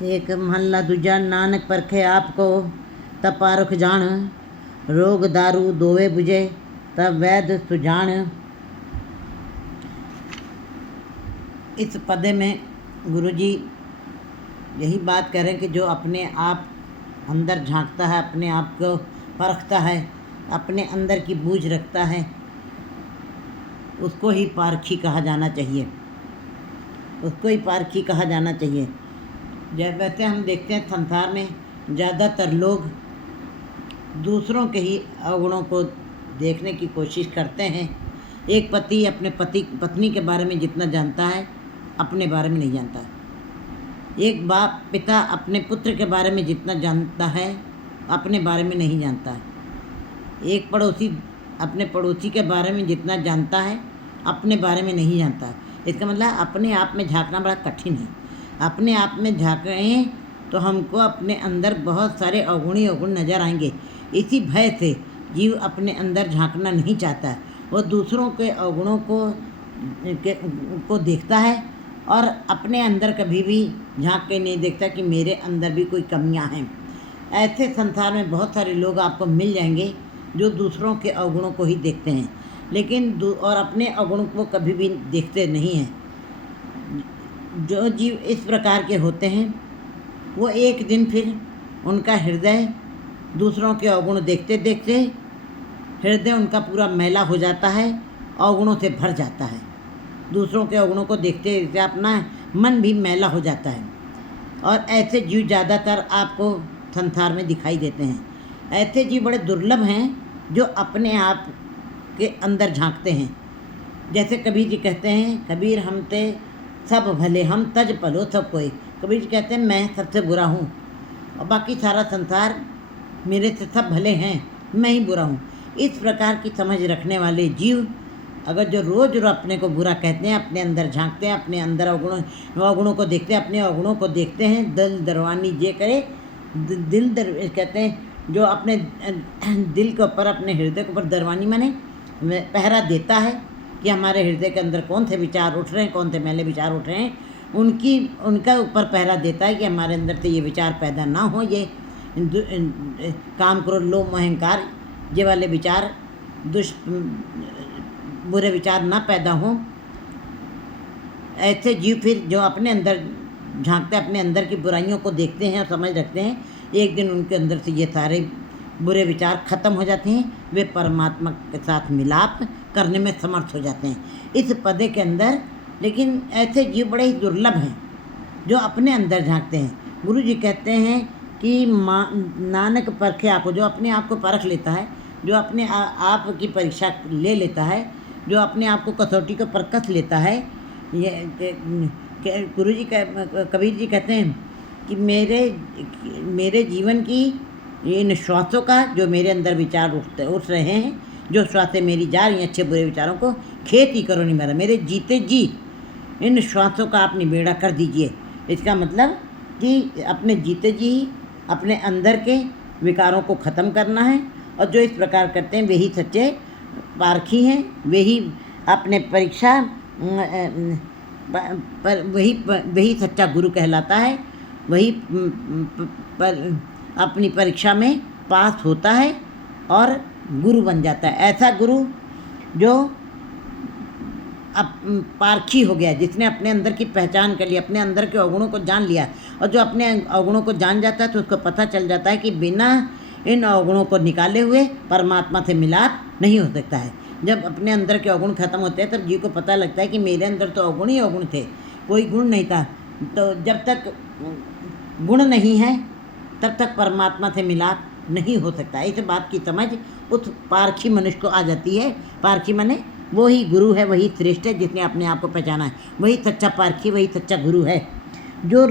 एक महला दूजा नानक परखे आपको तब पारख जान, रोग दारू दोवे बुझे तब वैद सुजान। इस पदे में गुरुजी यही बात कह रहे हैं कि जो अपने आप अंदर झांकता है, अपने आप को परखता है, अपने अंदर की बूझ रखता है, उसको ही पारखी कहा जाना चाहिए, उसको ही पारखी कहा जाना चाहिए। जब वैसे हम देखते हैं संसार में ज़्यादातर लोग दूसरों के ही अवगुणों को देखने की कोशिश करते हैं। एक पति अपने पत्नी के बारे में जितना जानता है अपने बारे में नहीं जानता। एक बाप पिता अपने पुत्र के बारे में जितना जानता है अपने बारे में नहीं जानता है। एक पड़ोसी अपने पड़ोसी के बारे में जितना जानता है अपने बारे में नहीं जानता। इसका मतलब अपने आप में झांकना बड़ा कठिन है। अपने आप में झांकें तो हमको अपने अंदर बहुत सारे अवगुण नज़र आएंगे। इसी भय से जीव अपने अंदर झांकना नहीं चाहता है। वो दूसरों के अवगुणों को देखता है और अपने अंदर कभी भी झांक के नहीं देखता कि मेरे अंदर भी कोई कमियां हैं। ऐसे संसार में बहुत सारे लोग आपको मिल जाएंगे जो दूसरों के अवगुणों को ही देखते हैं, लेकिन और अपने अवगुणों को कभी भी देखते नहीं हैं। जो जीव इस प्रकार के होते हैं वो एक दिन फिर उनका हृदय दूसरों के अवगुण देखते देखते हृदय उनका पूरा मैला हो जाता है, अवगुणों से भर जाता है। दूसरों के अवगुणों को देखते देखते अपना मन भी मैला हो जाता है। और ऐसे जीव ज़्यादातर आपको संसार में दिखाई देते हैं। ऐसे जीव बड़े दुर्लभ हैं जो अपने आप के अंदर झांकते हैं। जैसे कबीर जी कहते हैं, कबीर हम ते सब भले हम तज पलो सब कोई। कबीर जी कहते हैं मैं सबसे बुरा हूँ और बाकी सारा संसार मेरे से सब भले हैं, मैं ही बुरा हूँ। इस प्रकार की समझ रखने वाले जीव अगर जो रोज़ अपने को बुरा कहते हैं, अपने अंदर झांकते हैं, अपने अंदर अवगुणों को देखते हैं, अपने अवगुणों को देखते हैं, दिल दरवानी जे करे कहते हैं जो अपने दिल के ऊपर अपने हृदय के ऊपर दरवानी माने पहरा देता है कि हमारे हृदय के अंदर कौन से विचार उठ रहे हैं, कौन से मैले विचार उठ रहे हैं, उनका ऊपर पहरा देता है कि हमारे अंदर से ये विचार पैदा ना हो, ये काम क्रोध लोभ अहंकार ये वाले विचार बुरे विचार ना पैदा हों। ऐसे जीव फिर जो अपने अंदर झांकते अपने अंदर की बुराइयों को देखते हैं और समझ रखते हैं, एक दिन उनके अंदर से ये सारे बुरे विचार खत्म हो जाते हैं, वे परमात्मा के साथ मिलाप करने में समर्थ हो जाते हैं इस पदे के अंदर। लेकिन ऐसे जीव बड़े ही दुर्लभ हैं जो अपने अंदर झांकते हैं। गुरु जी कहते हैं कि नानक परखे आपको, जो अपने आप को परख लेता है, जो अपने आप की परीक्षा ले लेता है, जो अपने आप को कसौटी को परख लेता है। ये गुरु जी कबीर जी कहते हैं कि मेरे जीवन की इन श्वासों का जो मेरे अंदर विचार उठ रहे हैं, जो श्वासें मेरी जा रही हैं अच्छे बुरे विचारों को, खेती करो नहीं मेरा, मेरे जीते जी इन श्वासों का आप निबेड़ा कर दीजिए। इसका मतलब कि अपने जीते जी अपने अंदर के विकारों को ख़त्म करना है। और जो इस प्रकार करते हैं वही सच्चे पारखी हैं, वही अपने परीक्षा पर वही सच्चा गुरु कहलाता है। वही अपनी परीक्षा में पास होता है और गुरु बन जाता है। ऐसा गुरु जो पारखी हो गया, जिसने अपने अंदर की पहचान कर ली, अपने अंदर के अवगुणों को जान लिया। और जो अपने अवगुणों को जान जाता है तो उसको पता चल जाता है कि बिना इन अवगुणों को निकाले हुए परमात्मा से मिलाप नहीं हो सकता है। जब अपने अंदर के अवगुण खत्म होते हैं तब जीव को पता लगता है कि मेरे अंदर तो अवगुण ही अवगुण थे, कोई गुण नहीं था। तो जब तक गुण नहीं है तब तक परमात्मा से मिलाप नहीं हो सकता। इस बात की समझ उस पारखी मनुष्य को आ जाती है। पारखी माने वो ही गुरु है, वही श्रेष्ठ है जिसने अपने आप को पहचाना है, वही सच्चा पारखी, वही सच्चा गुरु है। जो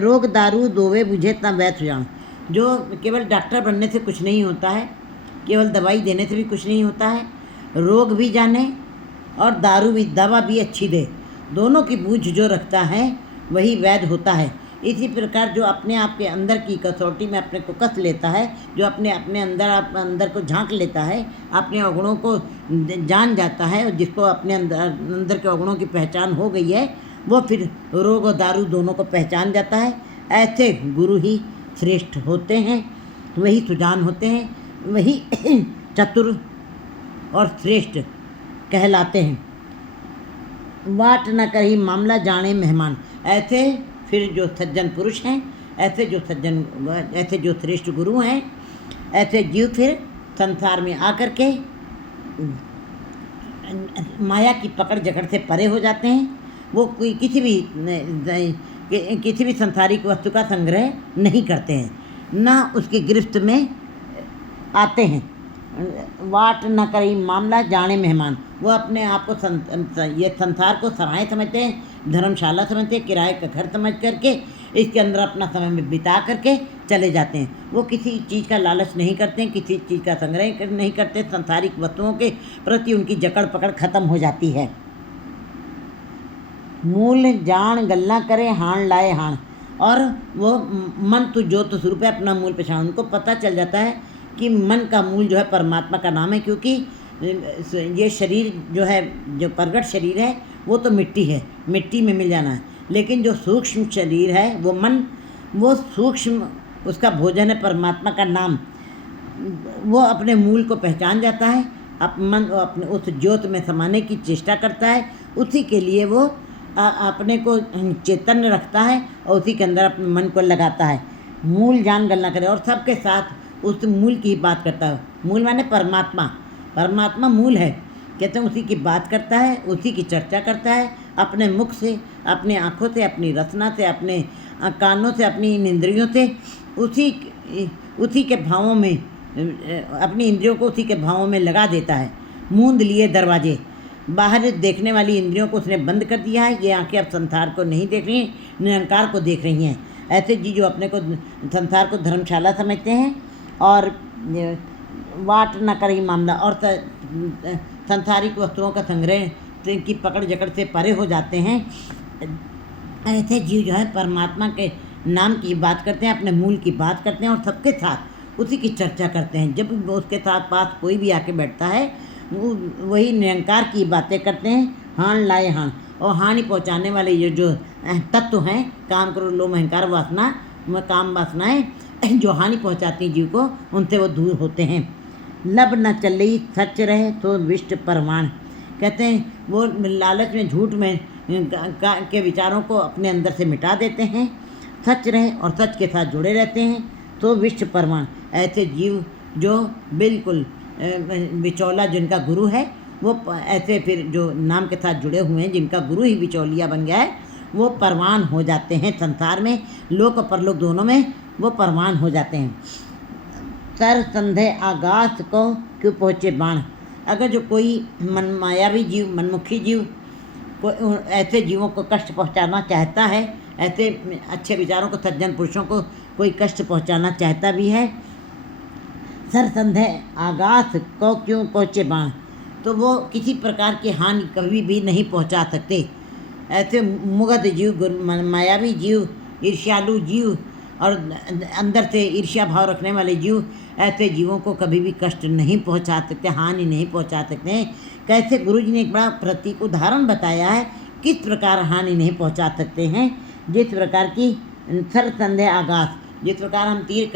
रोग दारू दोवे बुझे तब वैद सुजान। जो केवल डॉक्टर बनने से कुछ नहीं होता है, केवल दवाई देने से भी कुछ नहीं होता है, रोग भी जाने और दवा भी अच्छी दे, दोनों की बूझ जो रखता है वही वैद होता है। इसी प्रकार जो अपने आप के अंदर की कसौटी में अपने को कस लेता है, जो अपने अंदर को झांक लेता है, अपने अवगुणों को जान जाता है, और जिसको अपने अंदर के अवगुणों की पहचान हो गई है, वो फिर रोग और दारू दोनों को पहचान जाता है। ऐसे गुरु ही श्रेष्ठ होते हैं, वही सुजान होते हैं, वही चतुर और श्रेष्ठ कहलाते हैं। वाट न करी मामला जाने मेहमान। ऐसे फिर जो सज्जन पुरुष हैं, ऐसे जो श्रेष्ठ गुरु हैं, ऐसे जीव फिर संसार में आकर के माया की पकड़ जकड़ से परे हो जाते हैं। वो कोई किसी भी संसारिक वस्तु का संग्रह नहीं करते हैं, ना उसकी गिरफ्त में आते हैं। वाट न करी मामला जाने मेहमान। वो अपने आप को ये संसार को सराय समझते हैं, धर्मशाला समझते हैं, किराए का घर समझ करके इसके अंदर अपना समय में बिता करके चले जाते हैं। वो किसी चीज़ का लालच नहीं करते हैं, किसी चीज़ का संग्रह नहीं करते। संसारिक वस्तुओं के प्रति उनकी जकड़ पकड़ खत्म हो जाती है। मूल जान गल्ला करे हाण लाए हाण। और वो मन तो ज्योत स्वरूप है, अपना मूल पहचान। उनको पता चल जाता है कि मन का मूल जो है परमात्मा का नाम है, क्योंकि ये शरीर जो है, जो प्रगट शरीर है, वो तो मिट्टी है, मिट्टी में मिल जाना है। लेकिन जो सूक्ष्म शरीर है, वो मन, वो सूक्ष्म, उसका भोजन है परमात्मा का नाम। वो अपने मूल को पहचान जाता है, मन अपने उस ज्योत में समाने की चेष्टा करता है। उसी के लिए वो अपने को चैतन्य रखता है और उसी के अंदर अपने मन को लगाता है। मूल जान गल्ला करे, और सबके साथ उस मूल की बात करता है। मूल माने परमात्मा, परमात्मा मूल है, कहते हैं उसी की बात करता है, उसी की चर्चा करता है, अपने मुख से, अपनी आँखों से, अपनी रचना से, अपने कानों से, अपनी इंद्रियों से, उसी के भावों में, अपनी इंद्रियों को उसी के भावों में लगा देता है। मूंद लिए दरवाजे। बाहर देखने वाली इंद्रियों को उसने बंद कर दिया है। ये आंखें अब संसार को नहीं देख रही हैं, निरंकार को देख रही हैं। ऐसे जी जो अपने को संसार को धर्मशाला समझते हैं और वाट न करी मामला, और संसारिक वस्तुओं का संग्रह की पकड़ जकड़ से परे हो जाते हैं। ऐसे जीव जो है परमात्मा के नाम की बात करते हैं, अपने मूल की बात करते हैं और सबके साथ उसी की चर्चा करते हैं। जब उसके साथ पास कोई भी आके बैठता है, वही निरंकार की बातें करते हैं। हाण लाए हाण, और हानि पहुंचाने वाले ये जो तत्व हैं, काम क्रोध लोभ अहंकार वासना, काम वासनाएं जो हानि पहुंचाती हैं जीव को, उनसे वो दूर होते हैं। लब न चलई सच रहे तो विष्ट परमाण। कहते हैं वो लालच में, झूठ में के विचारों को अपने अंदर से मिटा देते हैं। सच रहे और सच के साथ जुड़े रहते हैं तो विष्ट परमाण। ऐसे जीव जो बिल्कुल बिचौला, जिनका गुरु है, वो ऐसे फिर जो नाम के साथ जुड़े हुए हैं, जिनका गुरु ही बिचौलिया बन गया है, वो परवान हो जाते हैं संसार में, लोक और परलोक दोनों में वो परवान हो जाते हैं। सर संधे आगास को क्यों पहुँचे बाण। अगर जो कोई मायावी जीव, मनमुखी जीव को ऐसे जीवों को कष्ट पहुंचाना चाहता है, ऐसे अच्छे विचारों को, सज्जन पुरुषों को कोई कष्ट पहुंचाना चाहता भी है, सर संधे आगास को क्यों पहुँचे बाण, तो वो किसी प्रकार की हानि कभी भी नहीं पहुंचा सकते। ऐसे मुगध जीव, मायावी जीव, ईर्ष्यालु जीव और अंदर से ईर्ष्या भाव रखने वाले जीव, ऐसे जीवों को कभी भी कष्ट नहीं पहुंचा सकते, हानि नहीं पहुंचा सकते। कैसे गुरुजी ने एक बड़ा प्रतीक उदाहरण बताया है किस प्रकार हानि नहीं पहुंचा सकते हैं। जिस प्रकार की सर संधे आगास, जिस प्रकार हम तीर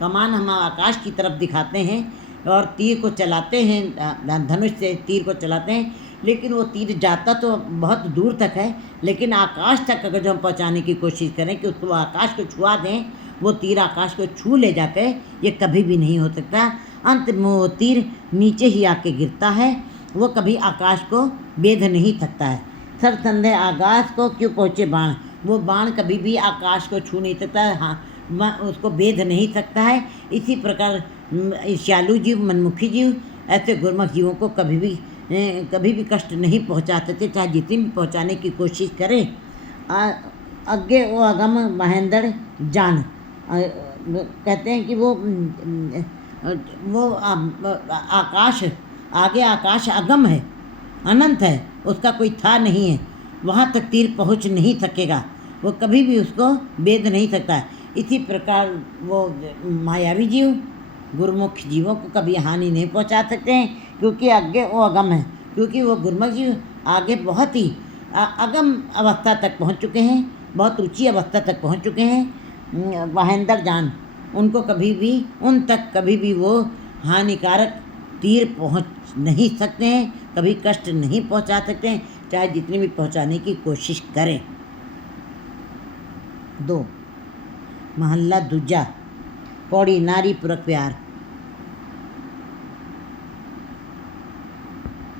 कमान हम आकाश की तरफ दिखाते हैं और तीर को चलाते हैं, धनुष से तीर को चलाते हैं, लेकिन वो तीर जाता तो बहुत दूर तक है, लेकिन आकाश तक अगर जो हम पहुँचाने की कोशिश करें कि उसको आकाश को छुआ दें, वो तीर आकाश को छू ले जाते, ये कभी भी नहीं हो सकता। अंत में वो तीर नीचे ही आके गिरता है, वो कभी आकाश को भेद नहीं सकता है। सर संधे आकाश को क्यों पहुँचे बाण, वो बाण कभी भी आकाश को छू नहीं सकता, हाँ उसको भेद नहीं सकता है। इसी प्रकार ईर्ष्यालु जीव, मनमुखी जीव, ऐसे गुरमुख जीवों को कभी भी कष्ट नहीं पहुंचा सकते, चाहे जितनी भी पहुंचाने की कोशिश करें। अग्गे वो अगम महेंद्र जान। कहते हैं कि वो आकाश, आगे आकाश अगम है, अनंत है, उसका कोई था नहीं है, वहाँ तक तीर पहुँच नहीं सकेगा, वो कभी भी उसको भेद नहीं सकता है। इसी प्रकार वो मायावी जीव गुरुमुख जीवों को कभी हानि नहीं पहुंचा सकते हैं, क्योंकि आगे वो अगम है, क्योंकि वो गुरुमुख जीव आगे बहुत ही अगम अवस्था तक पहुंच चुके हैं, बहुत ऊंची अवस्था तक पहुंच चुके हैं। महेंद्र जान, उनको कभी भी, उन तक कभी भी वो हानिकारक तीर पहुंच नहीं सकते हैं, कभी कष्ट नहीं पहुंचा सकते हैं, चाहे जितनी भी पहुंचाने की कोशिश करें। 2 महल्ला दूजा, पौड़ी नारी पूरक प्यार।